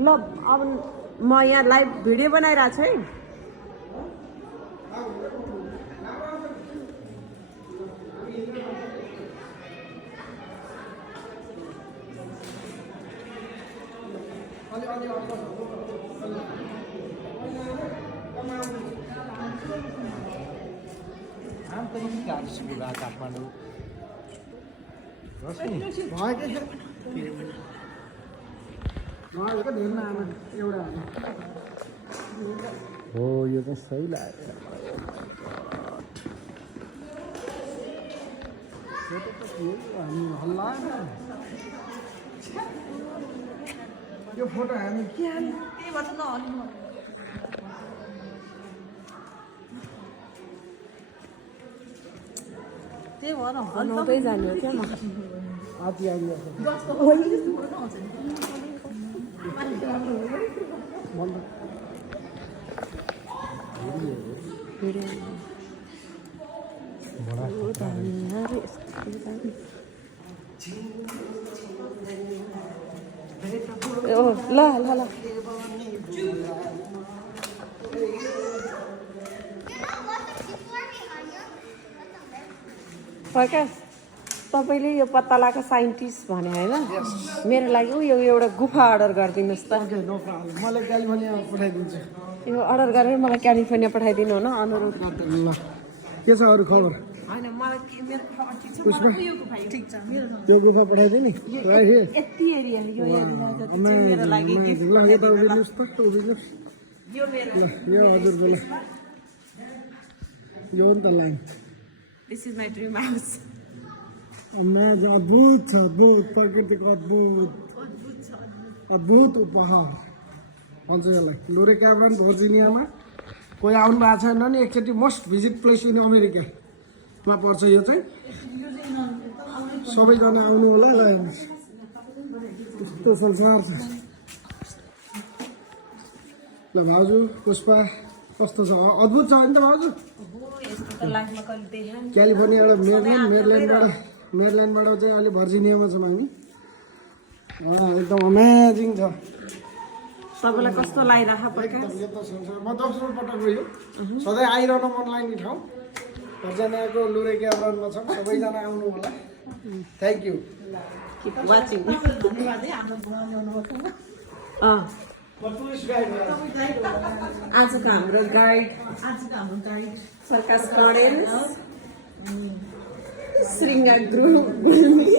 ल अब म यहाँ लाइभ भिडियो बनाइरहेको छु है। हो यो चाहिँ सही लाग्यो यो फोटो हामी के हाल्ने त्यही भएर बनाउँदै जाने हो क्या म। आदि आइदियो ल ल ल प्रकाश तपाईँले यो पत्ता लगाएको साइन्टिस्ट भने होइन मेरो लागि यो एउटा गुफा अर्डर गरिदिनुहोस् त। नो प्रब्लम मलाई क्यालिफोर्निया पठाइदिन्छु यो अर्डर गरेर मलाई क्यालिफोर्निया पठाइदिनु हो न अनुरोध ल के छ अरू खबर होइन मलाई मेरो खबर ठिक छ पुष्पा यो गुफा ठिक छ यो गुफा पठाइदिने यति एरिया यो एरिया जति चाहिँ मेरो लागि ल यता उभिनुहोस् त उभिनुहोस् यो मेरो ल यो हजुरको ल यो हो नि त line this is my dream house. अद्भुत छ अद्भुत प्रकृतिको अद्भुत अद्भुत उपहार भन्छ यसलाई लुरे क्याब्रन भर्जिनियामा कोही आउनु भएको छैन नि एकचोटि मोस्ट भिजिट प्लेस इन अमेरिकामा पर्छ यो चाहिँ सबैजना आउनु होला ल हेर्नुहोस् यस्तो संसार छ ल भाउजू पुष्पा कस्तो छ अद्भुत छ नि त भाउजू क्यालिफोर्नियाबाट मेरिल्यान्डबाट चाहिँ अहिले भर्जिनियामा छौँ हामी एकदम अमेजिङ छ तपाईँलाई कस्तो लागिरहेको म दोस्रो पटक यो सधैँ आइरहन मन लाग्ने ठाउँ भर्जिनियाको लुरे क्याब्रनमा छौँ सबैजना आउनु होला थ्याङ्क यू वाचिङ आजको हाम्रो गाइड प्रकाश कणेल श्रृङ्गार गुल्मी